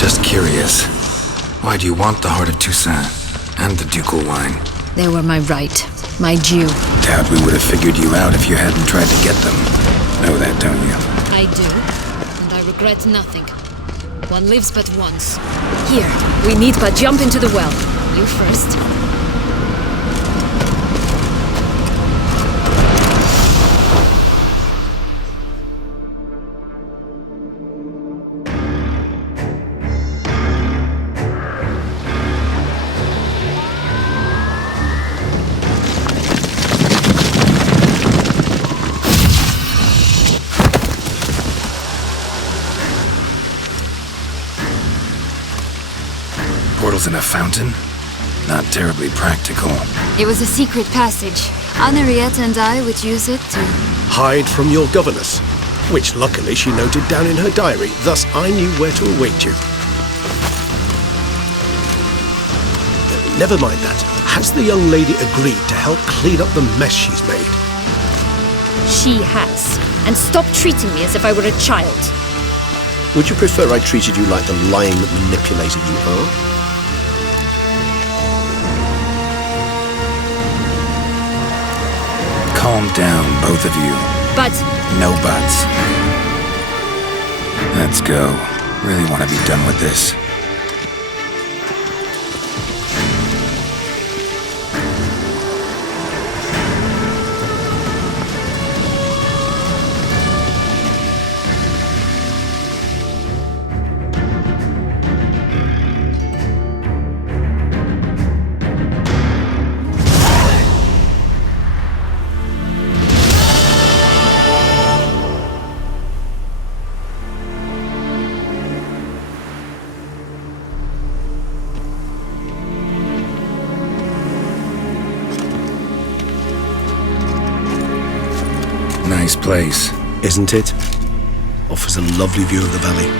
Just curious. Why do you want the Heart of Toussaint and the ducal wine? They were my right. My due. Doubt we would have figured you out if you hadn't tried to get them. Know that, don't you? I do. And I regret nothing. One lives but once. Here, we need but jump into the well. You first. Portals in a fountain? Not terribly practical. It was a secret passage. Henriette and I would use it to... hide from your governess, which luckily she noted down in her diary, thus I knew where to await you. Never mind that. Has the young lady agreed to help clean up the mess she's made? She has. And stop treating me as if I were a child. Would you prefer I treated you like the lion that manipulated you are? Calm down, both of you. But... No buts. Let's go. Really want to be done with this. Nice place. Isn't it? Offers a lovely view of the valley.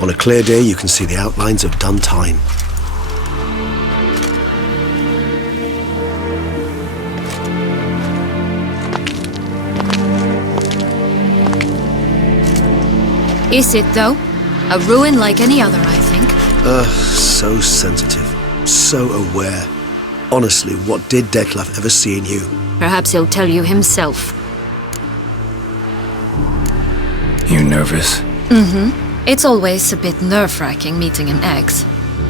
On a clear day, you can see the outlines of Duntine. Is it, though? A ruin like any other, I think. So sensitive. So aware. Honestly, what did Detlef ever see in you? Perhaps he'll tell you himself. You nervous? Mm-hmm. It's always a bit nerve-wracking meeting an ex.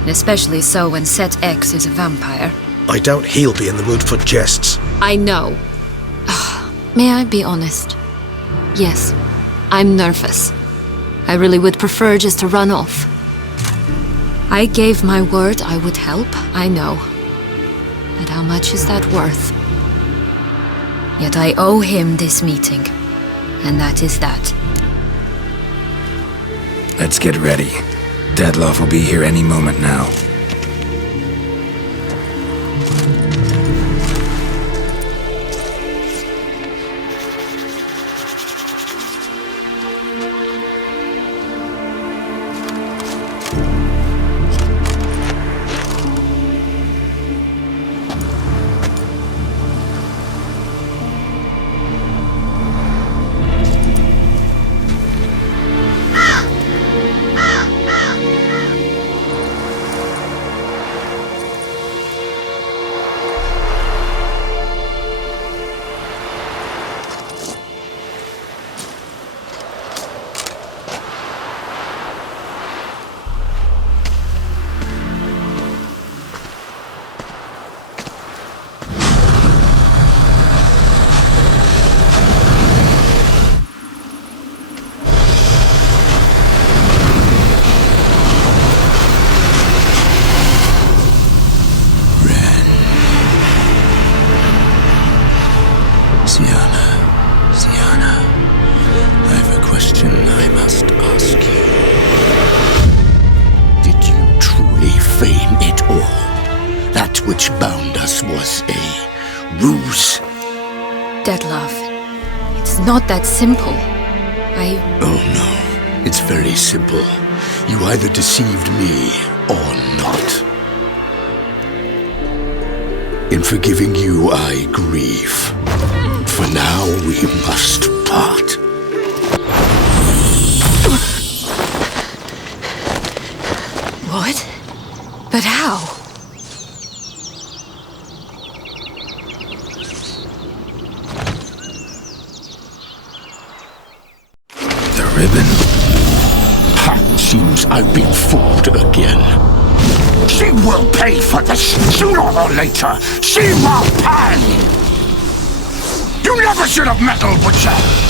Especially so when said ex is a vampire. I doubt he'll be in the mood for jests. I know. May I be honest? Yes, I'm nervous. I really would prefer just to run off. I gave my word I would help, I know. But how much is that worth? Yet I owe him this meeting. And that is that. Let's get ready. Detlef will be here any moment now. Sienna, I have a question I must ask you. Did you truly feign it all? That which bound us was a ruse? Detlef, it's not that simple. Oh no, it's very simple. You either deceived me or not. In forgiving you, I grieve. For now, we must part. But how? The ribbon. Seems I've been fooled again. She will pay for this, sooner or later. She will pay! You never should have meddled with her!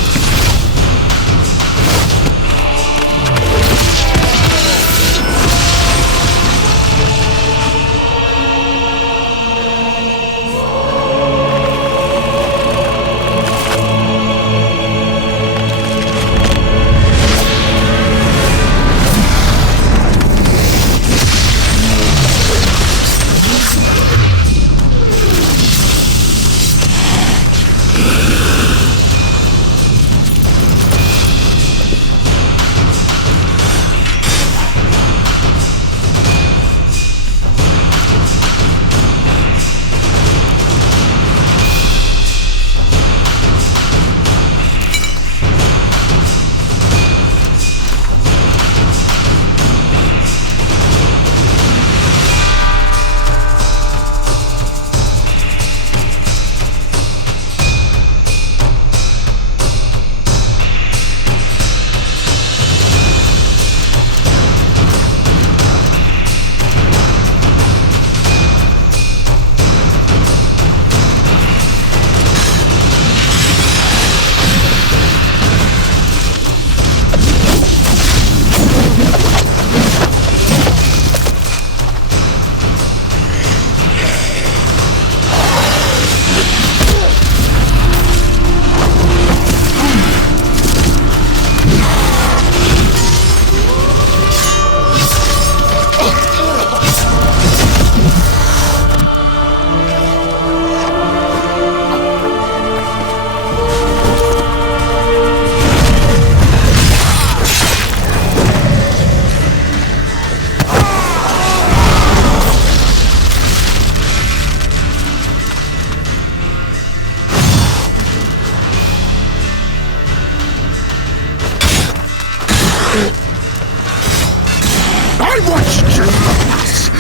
I watched you pass!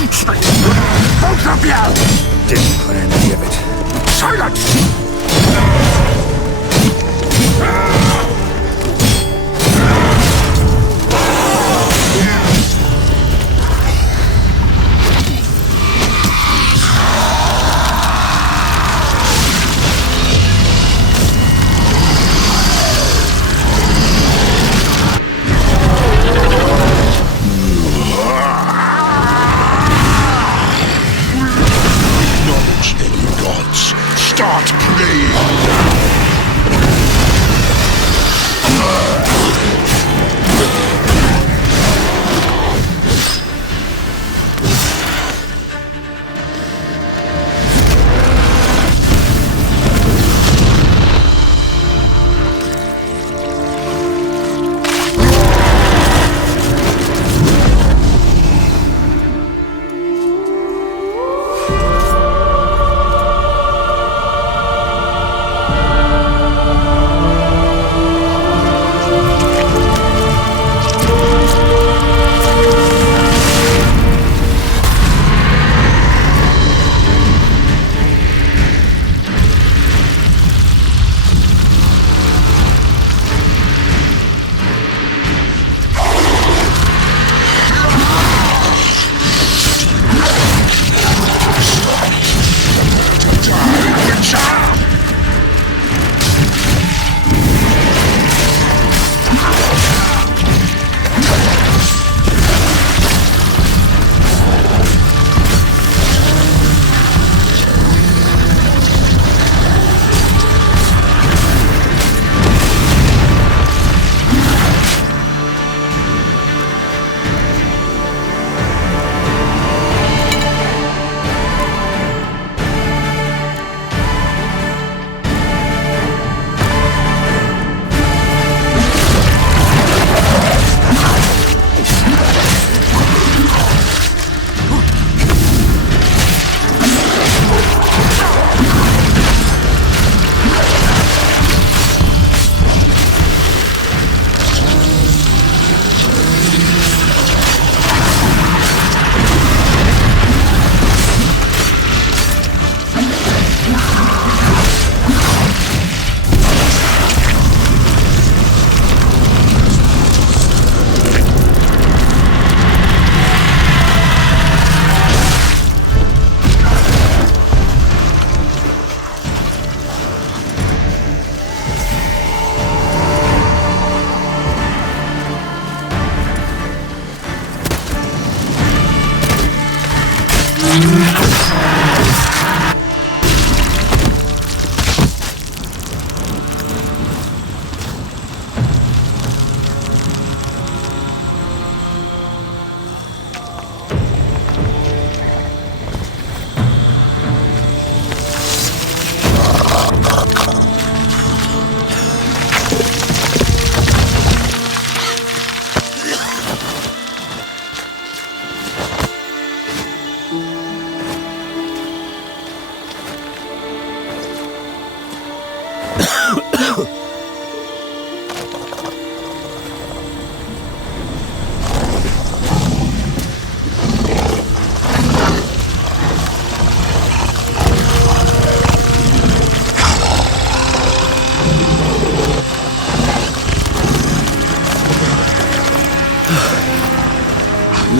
You tricked me! Both of you! Didn't plan any of it. Silence! Acknowledge any gods. Start praying.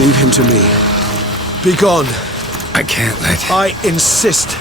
Leave him to me. Be gone. I can't let... I insist.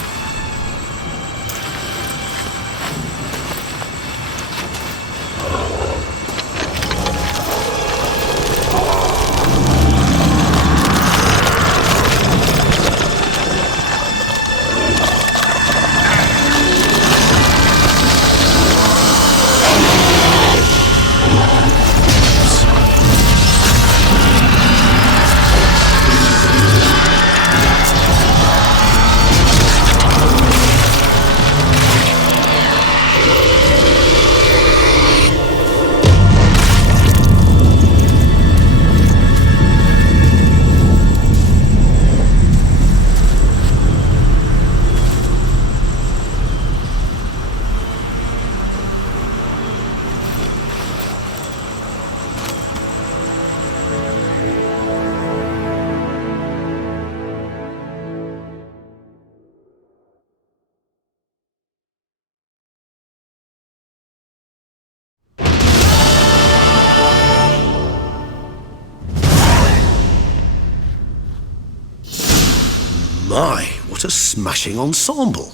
My, what a smashing ensemble.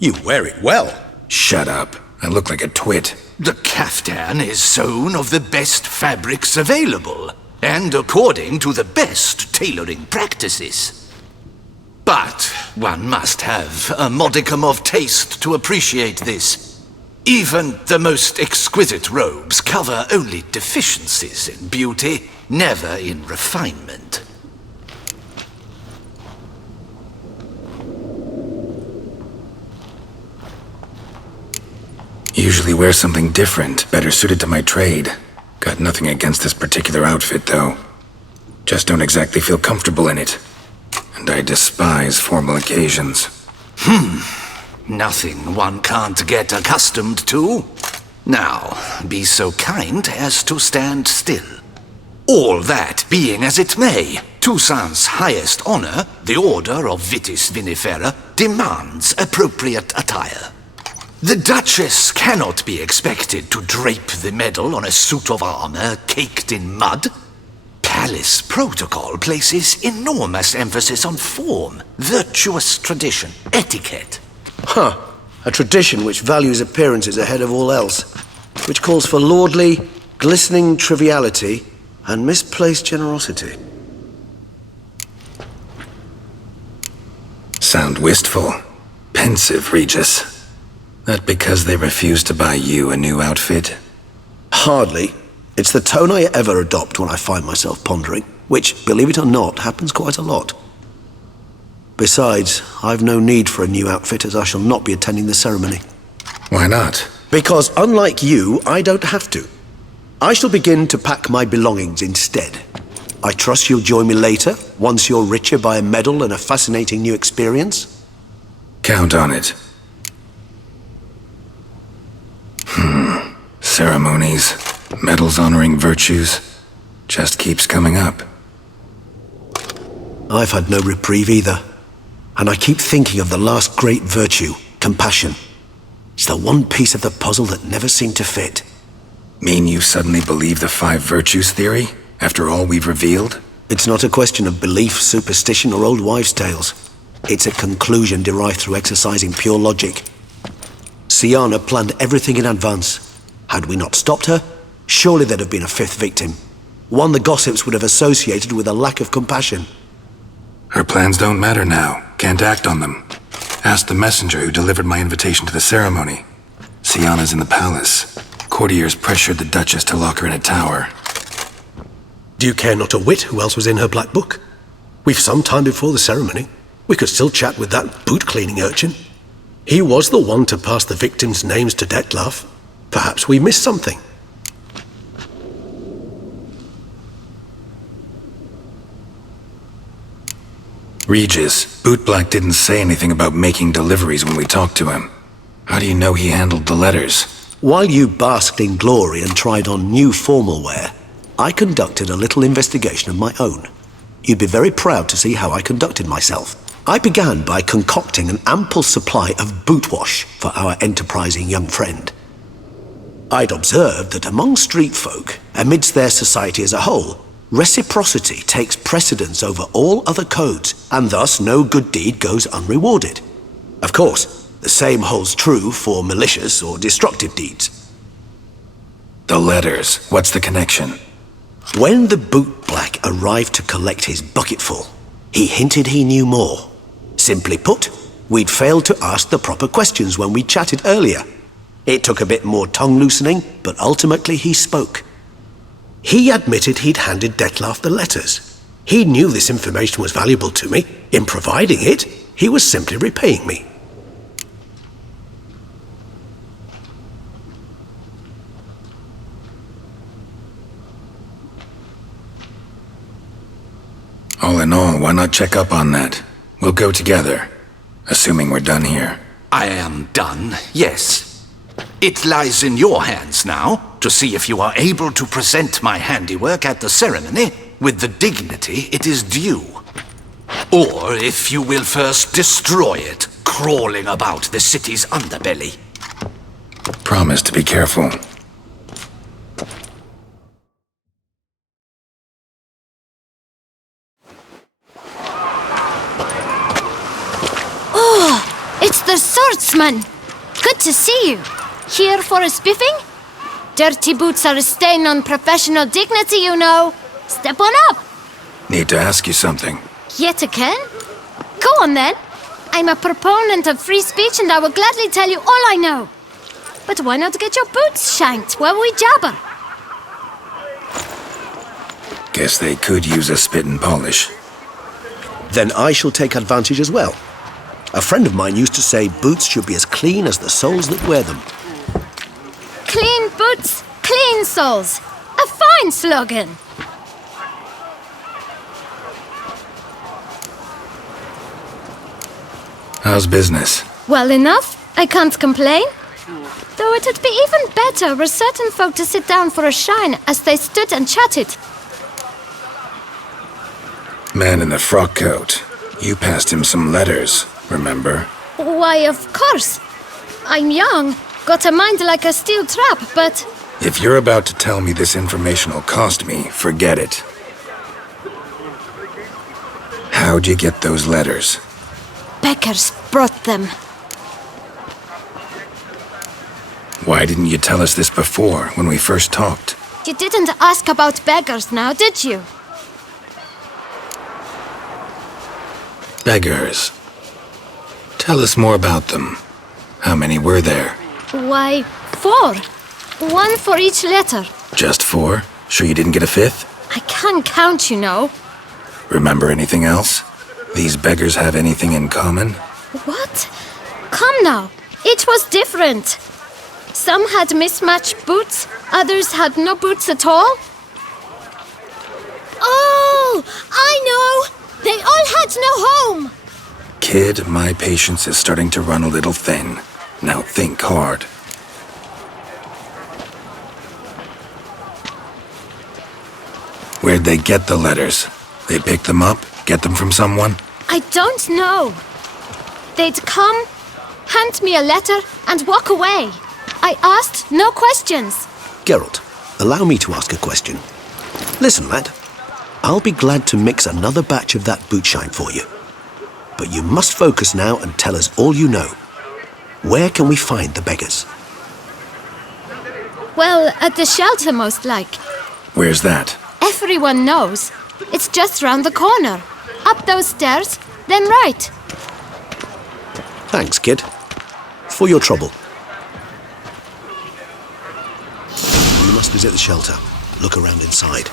You wear it well. Shut up. I look like a twit. The caftan is sewn of the best fabrics available, and according to the best tailoring practices. But one must have a modicum of taste to appreciate this. Even the most exquisite robes cover only deficiencies in beauty, never in refinement. Usually wear something different, better suited to my trade. Got nothing against this particular outfit, though. Just don't exactly feel comfortable in it. And I despise formal occasions. Nothing one can't get accustomed to. Now, be so kind as to stand still. All that being as it may, Toussaint's highest honor, the Order of Vitis Vinifera, demands appropriate attire. The Duchess cannot be expected to drape the medal on a suit of armor caked in mud. Palace protocol places enormous emphasis on form, virtuous tradition, etiquette. Huh. A tradition which values appearances ahead of all else. Which calls for lordly, glistening triviality and misplaced generosity. Sound wistful. Pensive, Regis. That because they refused to buy you a new outfit? Hardly. It's the tone I ever adopt when I find myself pondering, which, believe it or not, happens quite a lot. Besides, I've no need for a new outfit as I shall not be attending the ceremony. Why not? Because unlike you, I don't have to. I shall begin to pack my belongings instead. I trust you'll join me later, once you're richer by a medal and a fascinating new experience? Count on it. Ceremonies, medals honoring virtues, just keeps coming up. I've had no reprieve either. And I keep thinking of the last great virtue, compassion. It's the one piece of the puzzle that never seemed to fit. Mean you suddenly believe the 5 virtues theory, after all we've revealed? It's not a question of belief, superstition, or old wives' tales. It's a conclusion derived through exercising pure logic. Sienna planned everything in advance. Had we not stopped her, surely there'd have been a 5th victim. One the gossips would have associated with a lack of compassion. Her plans don't matter now. Can't act on them. Ask the messenger who delivered my invitation to the ceremony. Sienna's in the palace. Courtiers pressured the Duchess to lock her in a tower. Do you care not a whit who else was in her black book? We've some time before the ceremony. We could still chat with that boot-cleaning urchin. He was the one to pass the victims' names to Dettlaff. Perhaps we missed something. Regis, Bootblack didn't say anything about making deliveries when we talked to him. How do you know he handled the letters? While you basked in glory and tried on new formal wear, I conducted a little investigation of my own. You'd be very proud to see how I conducted myself. I began by concocting an ample supply of boot wash for our enterprising young friend. I'd observed that among street folk, amidst their society as a whole, Reciprocity takes precedence over all other codes, and thus no good deed goes unrewarded. Of course, the same holds true for malicious or destructive deeds. The letters. What's the connection? When the boot black arrived to collect his bucketful, he hinted he knew more. Simply put, we'd failed to ask the proper questions when we chatted earlier. It took a bit more tongue-loosening, but ultimately he spoke. He admitted he'd handed Dettlaff the letters. He knew this information was valuable to me. In providing it, he was simply repaying me. All in all, why not check up on that? We'll go together, assuming we're done here. I am done, yes. It lies in your hands now to see if you are able to present my handiwork at the ceremony with the dignity it is due. Or if you will first destroy it, crawling about the city's underbelly. Promise to be careful. It's the swordsman! Good to see you. Here for a spiffing? Dirty boots are a stain on professional dignity, you know. Step on up. Need to ask you something. Yet again? Go on then. I'm a proponent of free speech and I will gladly tell you all I know. But why not get your boots shanked while we jabber? Guess they could use a spit and polish. Then I shall take advantage as well. A friend of mine used to say boots should be as clean as the soles that wear them. Clean boots, clean soles. A fine slogan. How's business? Well enough. I can't complain. Though it'd be even better were certain folk to sit down for a shine as they stood and chatted. Man in the frock coat. You passed him some letters, remember? Why, of course. I'm young, got a mind like a steel trap, but... If you're about to tell me this information will cost me, forget it. How'd you get those letters? Beggars brought them. Why didn't you tell us this before, when we first talked? You didn't ask about beggars now, did you? Beggars. Tell us more about them. How many were there? Why, 4. 1 for each letter. Just 4? Sure you didn't get a 5th? I can't count, you know. Remember anything else? These beggars have anything in common? What? Come now. Each was different. Some had mismatched boots, others had no boots at all. Oh, I know! They all had no home! Kid, my patience is starting to run a little thin. Now think hard. Where'd they get the letters? They pick them up? Get them from someone? I don't know. They'd come, hand me a letter, and walk away. I asked no questions. Geralt, allow me to ask a question. Listen, lad. I'll be glad to mix another batch of that boot shine for you. But you must focus now and tell us all you know. Where can we find the beggars? Well, at the shelter, most like. Where's that? Everyone knows. It's just round the corner. Up those stairs, then right. Thanks, kid. For your trouble. You must visit the shelter. Look around inside.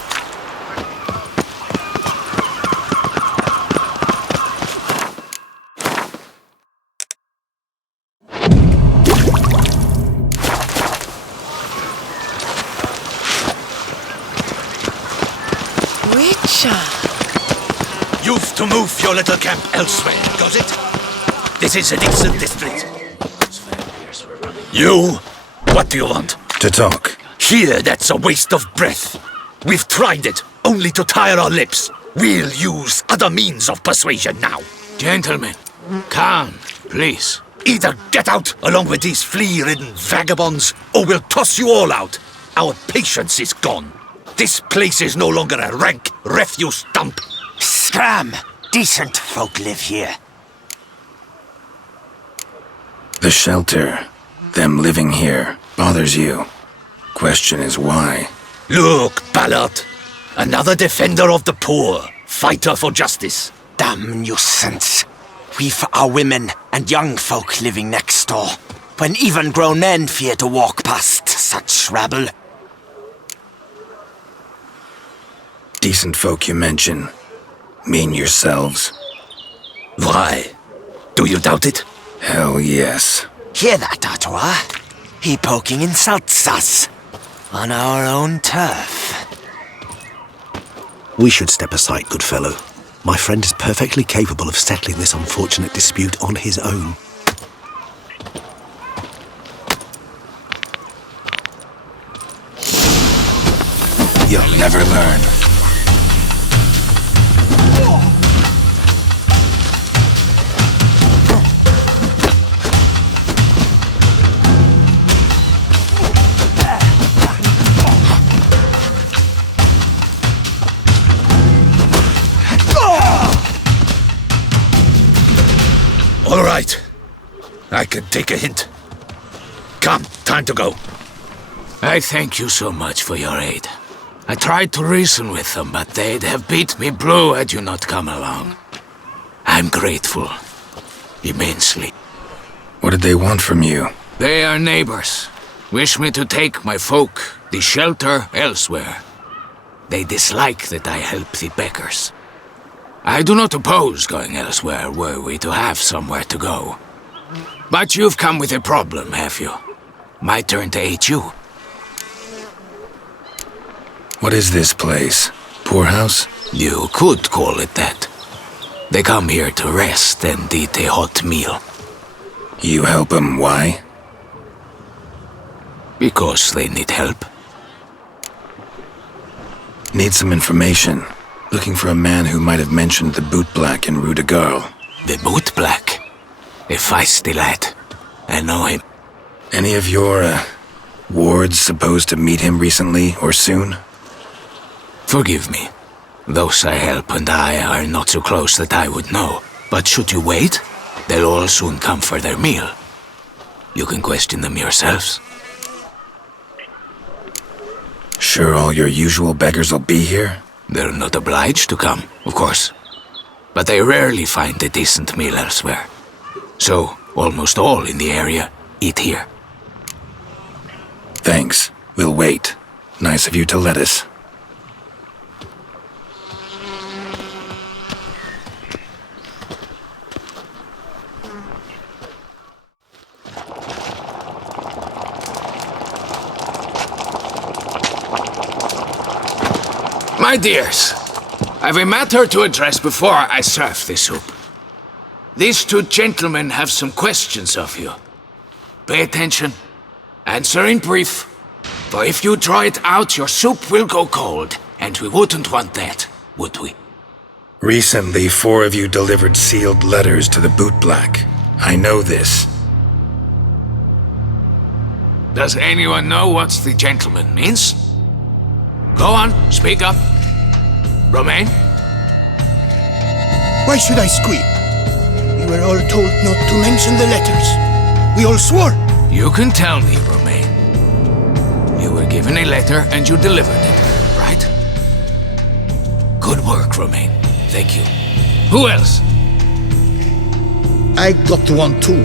You've to move your little camp elsewhere, does it? This is a decent district. You? What do you want? To talk. Here, that's a waste of breath. We've tried it, only to tire our lips. We'll use other means of persuasion now. Gentlemen, calm, please. Either get out along with these flea-ridden vagabonds, or we'll toss you all out. Our patience is gone. This place is no longer a rank refuse dump. Scram! Decent folk live here. The shelter, them living here, bothers you. Question is why? Look, Ballard. Another defender of the poor. Fighter for justice. Damn nuisance. We've our women and young folk living next door, when even grown men fear to walk past such rabble. Decent folk you mention. Mean yourselves? Why? Do you doubt it? Hell yes. Hear that, Artois? He poking insults us. On our own turf. We should step aside, good fellow. My friend is perfectly capable of settling this unfortunate dispute on his own. You'll never learn. All right. I can take a hint. Come, time to go. I thank you so much for your aid. I tried to reason with them, but they'd have beat me blue had you not come along. I'm grateful. Immensely. What did they want from you? They are neighbors. Wish me to take my folk, the shelter, elsewhere. They dislike that I help the beggars. I do not oppose going elsewhere were we to have somewhere to go. But you've come with a problem, have you? My turn to aid you. What is this place? Poorhouse? You could call it that. They come here to rest and eat a hot meal. You help them, why? Because they need help. Need some information. Looking for a man who might have mentioned the bootblack in Rue de Garl. The bootblack? A feisty lad. I know him. Any of your, wards supposed to meet him recently or soon? Forgive me. Those I help and I are not so close that I would know. But should you wait, they'll all soon come for their meal. You can question them yourselves. Sure all your usual beggars will be here? They're not obliged to come, of course. But they rarely find a decent meal elsewhere. So, almost all in the area eat here. Thanks. We'll wait. Nice of you to let us. My dears, I've a matter to address before I serve the soup. These two gentlemen have some questions of you. Pay attention. Answer in brief. For if you draw it out, your soup will go cold, and we wouldn't want that, would we? Recently, 4 of you delivered sealed letters to the bootblack. I know this. Does anyone know what the gentleman means? Go on, speak up. Romain? Why should I squeal? We were all told not to mention the letters. We all swore. You can tell me, Romain. You were given a letter and you delivered it, right? Good work, Romain. Thank you. Who else? I got one too.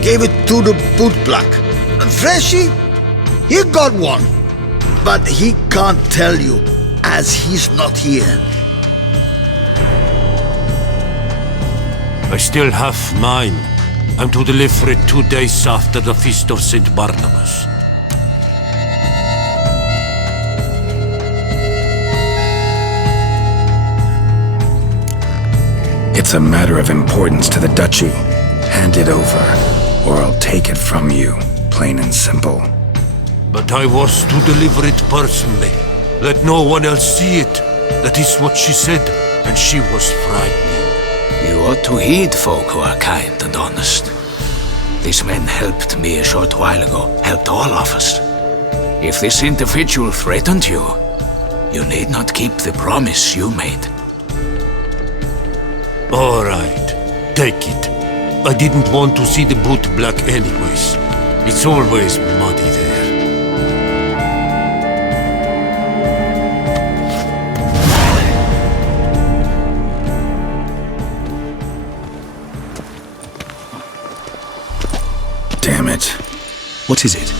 Gave it to the bootblack. Freshie, he got one. But he can't tell you, as he's not here. I still have mine. I'm to deliver it 2 days after the Feast of St. Barnabas. It's a matter of importance to the Duchy. Hand it over, or I'll take it from you, plain and simple. But I was to deliver it personally. Let no one else see it. That is what she said, and she was frightening. You ought to heed folk who are kind and honest. These men helped me a short while ago, helped all of us. If this individual threatened you, you need not keep the promise you made. All right, take it. I didn't want to see the boot black anyways. It's always muddy there. Damn it. What is it?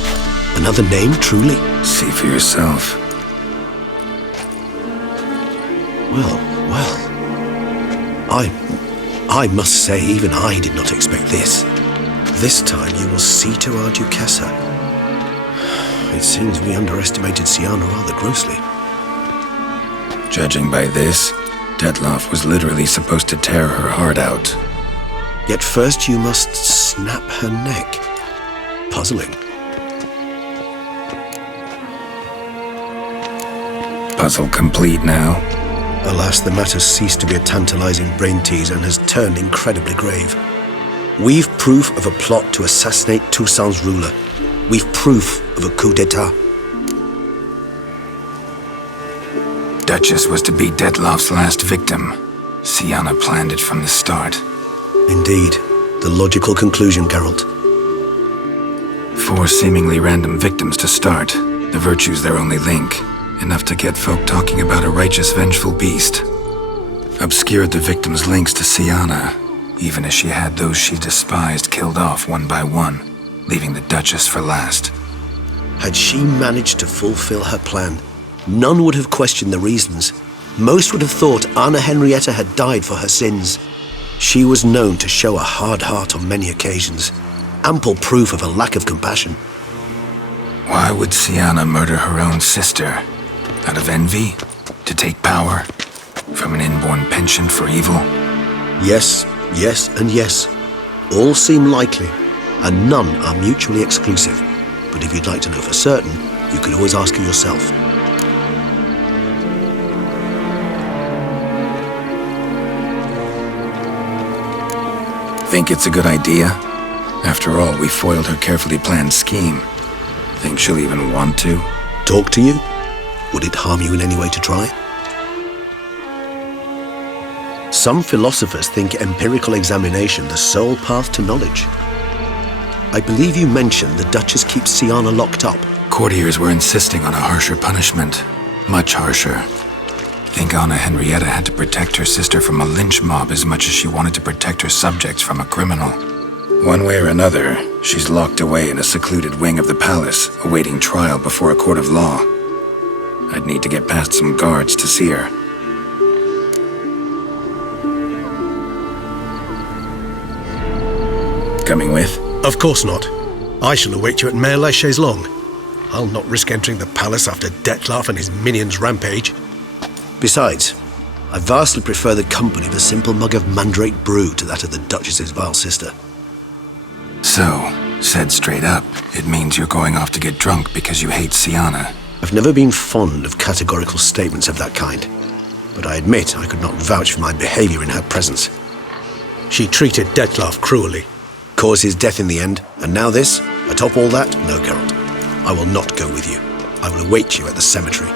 Another name, truly? See for yourself. Well. I must say, even I did not expect this. This time you will see to our duchessa. It seems we underestimated Siana rather grossly. Judging by this, Detloff was literally supposed to tear her heart out. Yet first you must snap her neck. Puzzling. Puzzle complete now. Alas, the matter ceased to be a tantalizing brain tease and has turned incredibly grave. We've proof of a plot to assassinate Toussaint's ruler. We've proof of a coup d'etat. Duchess was to be Detloff's last victim. Siana planned it from the start. Indeed. The logical conclusion, Geralt. 4 seemingly random victims to start. The virtue's their only link. Enough to get folk talking about a righteous, vengeful beast. Obscured the victims' links to Siana, even as she had those she despised killed off one by one, leaving the Duchess for last. Had she managed to fulfill her plan, none would have questioned the reasons. Most would have thought Anna Henrietta had died for her sins. She was known to show a hard heart on many occasions. Ample proof of a lack of compassion. Why would Siana murder her own sister? Out of envy? To take power? From an inborn penchant for evil? Yes, and yes. All seem likely, and none are mutually exclusive. But if you'd like to know for certain, you can always ask her yourself. Think it's a good idea? After all, we foiled her carefully planned scheme. Think she'll even want to? Talk to you? Would it harm you in any way to try? Some philosophers think empirical examination the sole path to knowledge. I believe you mentioned the Duchess keeps Siana locked up. Courtiers were insisting on a harsher punishment. Much harsher. Think Anna Henrietta had to protect her sister from a lynch mob as much as she wanted to protect her subjects from a criminal. One way or another, she's locked away in a secluded wing of the palace, awaiting trial before a court of law. I'd need to get past some guards to see her. Coming with? Of course not. I shall await you at Mare la Chaise-Longue. I'll not risk entering the palace after Detloff and his minions rampage. Besides, I vastly prefer the company of a simple mug of mandrake brew to that of the Duchess's vile sister. So, said straight up, it means you're going off to get drunk because you hate Siana. I've never been fond of categorical statements of that kind, but I admit I could not vouch for my behavior in her presence. She treated Detloff cruelly, caused his death in the end, and now this? Atop all that? No, Geralt. I will not go with you. I will await you at the cemetery.